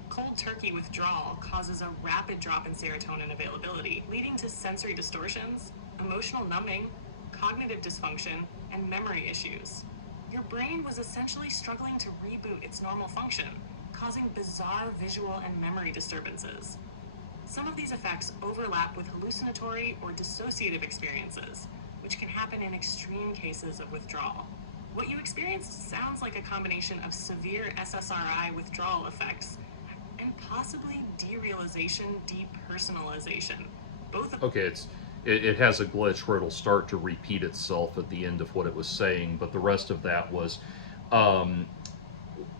Cold turkey withdrawal causes a rapid drop in serotonin availability, leading to sensory distortions, emotional numbing, cognitive dysfunction, and memory issues. Your brain was essentially struggling to reboot its normal function, causing bizarre visual and memory disturbances. Some of these effects overlap with hallucinatory or dissociative experiences, which can happen in extreme cases of withdrawal. What you experienced sounds like a combination of severe SSRI withdrawal effects and possibly derealization depersonalization. Okay, it has a glitch where it'll start to repeat itself at the end of what it was saying, but the rest of that was um,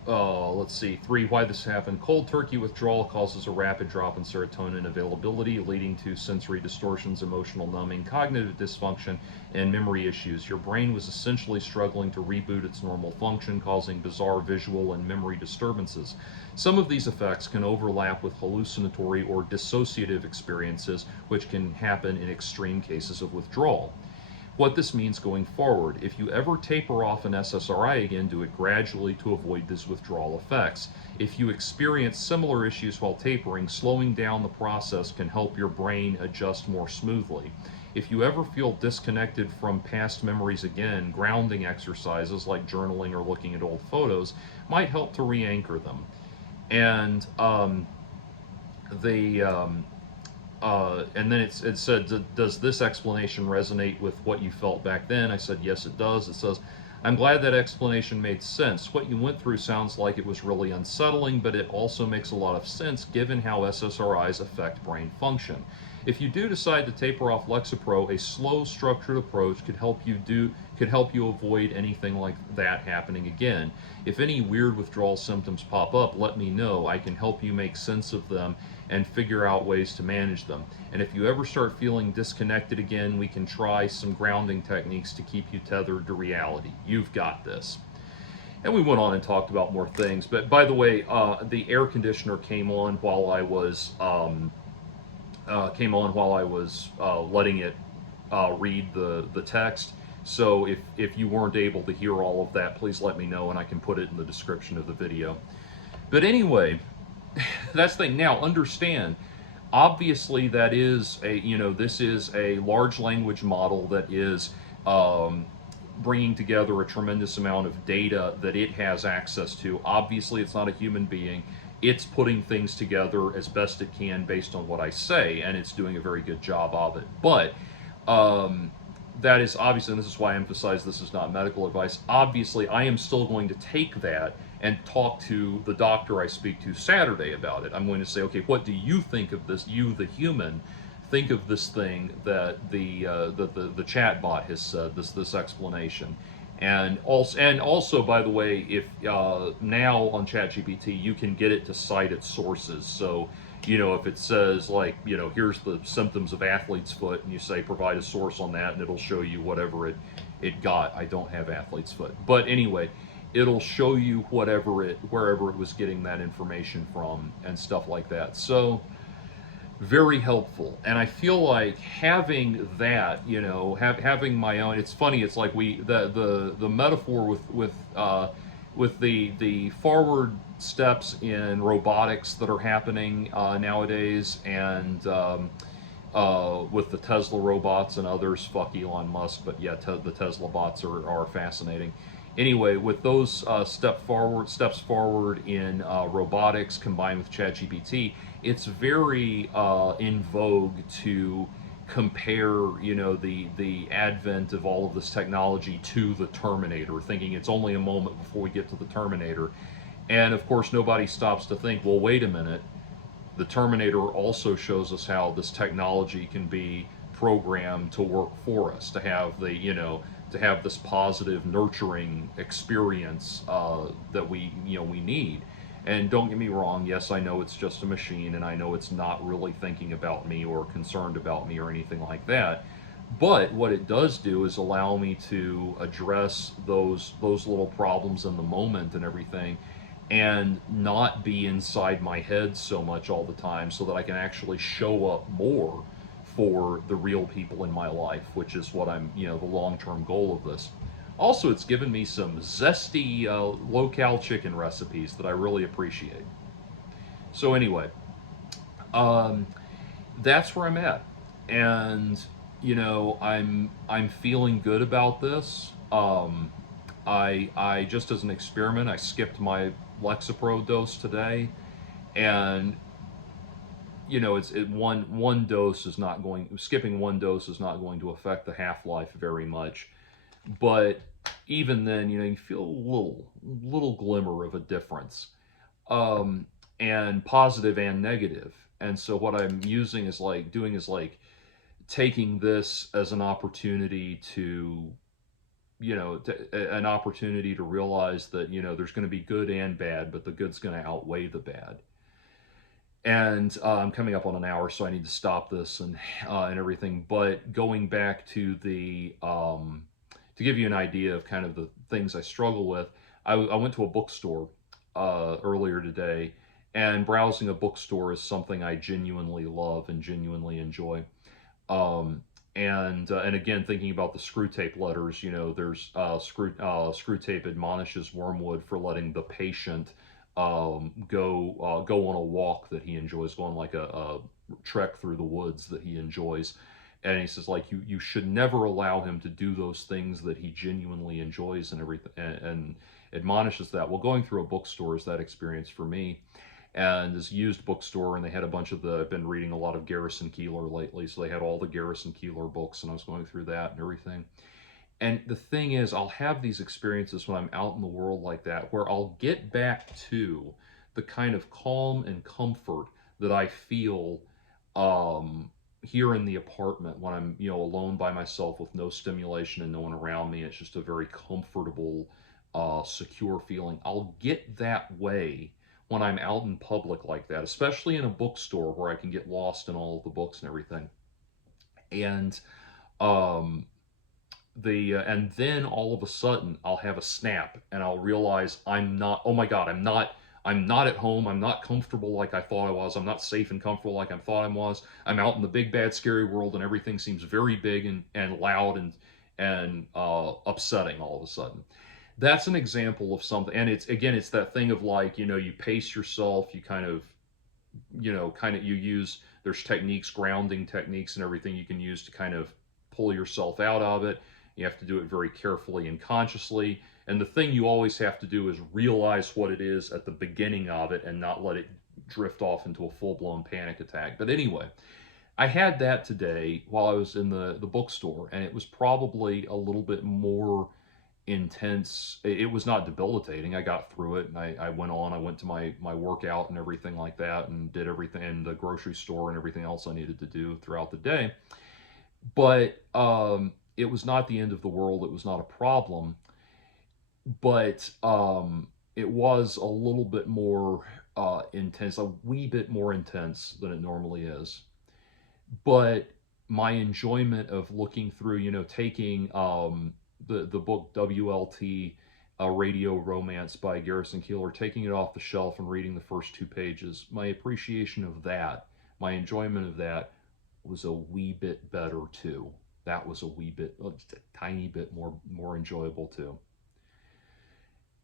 let's see. 3. Why this happened. Cold turkey withdrawal causes a rapid drop in serotonin availability, leading to sensory distortions, emotional numbing, cognitive dysfunction, and memory issues. Your brain was essentially struggling to reboot its normal function, causing bizarre visual and memory disturbances. Some of these effects can overlap with hallucinatory or dissociative experiences, which can happen in extreme cases of withdrawal. What this means going forward. If you ever taper off an SSRI again, do it gradually to avoid these withdrawal effects. If you experience similar issues while tapering, slowing down the process can help your brain adjust more smoothly. If you ever feel disconnected from past memories again, grounding exercises like journaling or looking at old photos might help to re-anchor them. And the and then it said, does this explanation resonate with what you felt back then? I said, yes, it does. It says, I'm glad that explanation made sense. What you went through sounds like it was really unsettling, but it also makes a lot of sense given how SSRIs affect brain function. If you do decide to taper off Lexapro, a slow, structured approach could help you avoid anything like that happening again. If any weird withdrawal symptoms pop up, let me know. I can help you make sense of them and figure out ways to manage them. And if you ever start feeling disconnected again, we can try some grounding techniques to keep you tethered to reality. You've got this. And we went on and talked about more things. But by the way, the air conditioner came on while I was letting it read the text. So if you weren't able to hear all of that, please let me know and I can put it in the description of the video. But anyway, that's the thing. Now understand, obviously that is this is a large language model that is bringing together a tremendous amount of data that it has access to. Obviously it's not a human being. it's putting things together as best it can based on what I say, and it's doing a very good job of it. But um, that is obviously, and this is why I emphasize this is not medical advice. Obviously, I am still going to take that and talk to the doctor I speak to Saturday about it. I'm going to say, okay, what do you think of this? You, the human, think of this thing that the chat bot has said. This explanation. And also, by the way, if now on ChatGPT you can get it to cite its sources. So, if it says like, here's the symptoms of athlete's foot, and you say provide a source on that, and it'll show you whatever it got. I don't have athlete's foot, but anyway, it'll show you wherever it was getting that information from and stuff like that. So very helpful. And I feel like having that, having my own. It's funny. It's like the metaphor with the forward steps in robotics that are happening nowadays, and with the Tesla robots and others. Fuck Elon Musk, but yeah, the Tesla bots are fascinating. Anyway, with those steps forward in robotics combined with ChatGPT, it's very in vogue to compare, the advent of all of this technology to the Terminator, thinking it's only a moment before we get to the Terminator. And of course, nobody stops to think, well, wait a minute, the Terminator also shows us how this technology can be programmed to work for us, to have to have this positive, nurturing experience that we need. And don't get me wrong, yes, I know it's just a machine, and I know it's not really thinking about me or concerned about me or anything like that. But what it does do is allow me to address those little problems in the moment and everything, and not be inside my head so much all the time, so that I can actually show up more for the real people in my life, which is what the long term goal of this. Also, it's given me some zesty low-cal chicken recipes that I really appreciate. So anyway, um, that's where I'm at, and I'm feeling good about this. I just as an experiment, I skipped my Lexapro dose today, and one dose is not going skipping one dose is not going to affect the half life very much, but even then, you feel a little glimmer of a difference, um, and positive and negative. And so what I'm using is like doing is like taking this as an opportunity to an opportunity to realize that there's going to be good and bad, but the good's going to outweigh the bad. And I'm coming up on an hour, so I need to stop this and everything. But going back to to give you an idea of kind of the things I struggle with, I went to a bookstore earlier today, and browsing a bookstore is something I genuinely love and genuinely enjoy. Um, and again, thinking about the screw tape letters, there's screw tape admonishes Wormwood for letting the patient go on a walk that he enjoys, go on like a trek through the woods that he enjoys. And he says, like, you should never allow him to do those things that he genuinely enjoys and everything, and admonishes that. Well, going through a bookstore is that experience for me, and this used bookstore, and they had a bunch of I've been reading a lot of Garrison Keillor lately, so they had all the Garrison Keillor books, and I was going through that and everything. And the thing is, I'll have these experiences when I'm out in the world like that, where I'll get back to the kind of calm and comfort that I feel here in the apartment when I'm, alone by myself with no stimulation and no one around me. It's just a very comfortable, secure feeling. I'll get that way when I'm out in public like that, especially in a bookstore where I can get lost in all of the books and everything. And um, and then all of a sudden I'll have a snap, and I'll realize I'm not. Oh my God, I'm not at home. I'm not comfortable like I thought I was. I'm not safe and comfortable like I thought I was. I'm out in the big bad scary world, and everything seems very big and loud and upsetting all of a sudden. That's an example of something. And it's that thing of like, you pace yourself, you you use, there's techniques, grounding techniques and everything you can use to kind of pull yourself out of it. You have to do it very carefully and consciously. And the thing you always have to do is realize what it is at the beginning of it and not let it drift off into a full-blown panic attack. But anyway, I had that today while I was in the bookstore, and it was probably a little bit more intense. It was not debilitating. I got through it, and I went on. I went to my workout and everything like that, and did everything in the grocery store and everything else I needed to do throughout the day. But it was not the end of the world. It was not a problem. But it was a little bit more intense, a wee bit more intense than it normally is. But my enjoyment of looking through, taking the book WLT, Radio Romance by Garrison Keillor, taking it off the shelf and reading the first 2 pages, my appreciation of that, my enjoyment of that was a wee bit better too. That was a wee bit, just a tiny bit more enjoyable too.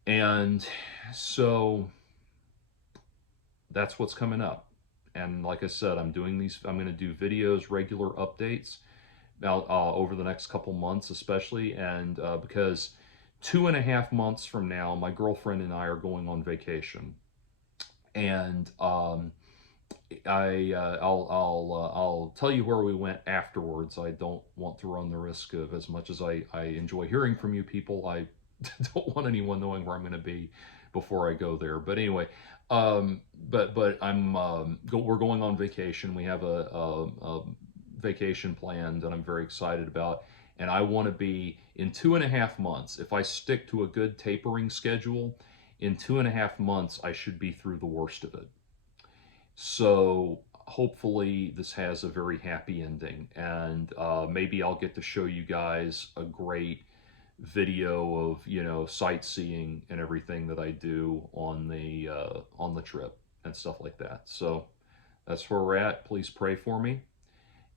And so that's what's coming up. And like I said, I'm going to do videos, regular updates now over the next couple months, especially. And because 2.5 months from now, my girlfriend and I are going on vacation. And I'll tell you where we went afterwards. I don't want to run the risk of, as much as I enjoy hearing from you people, I don't want anyone knowing where I'm going to be before I go there. But anyway, but we're going on vacation. We have a vacation planned that I'm very excited about, and I want to be in 2.5 months. If I stick to a good tapering schedule, in 2.5 months I should be through the worst of it. So hopefully this has a very happy ending, and maybe I'll get to show you guys a great video of sightseeing and everything that I do on the trip and stuff like that. So that's where we're at. Please pray for me,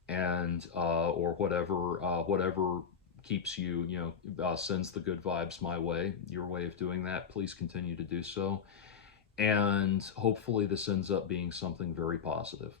and or whatever keeps you sends the good vibes my way, your way of doing that. Please continue to do so, and hopefully this ends up being something very positive.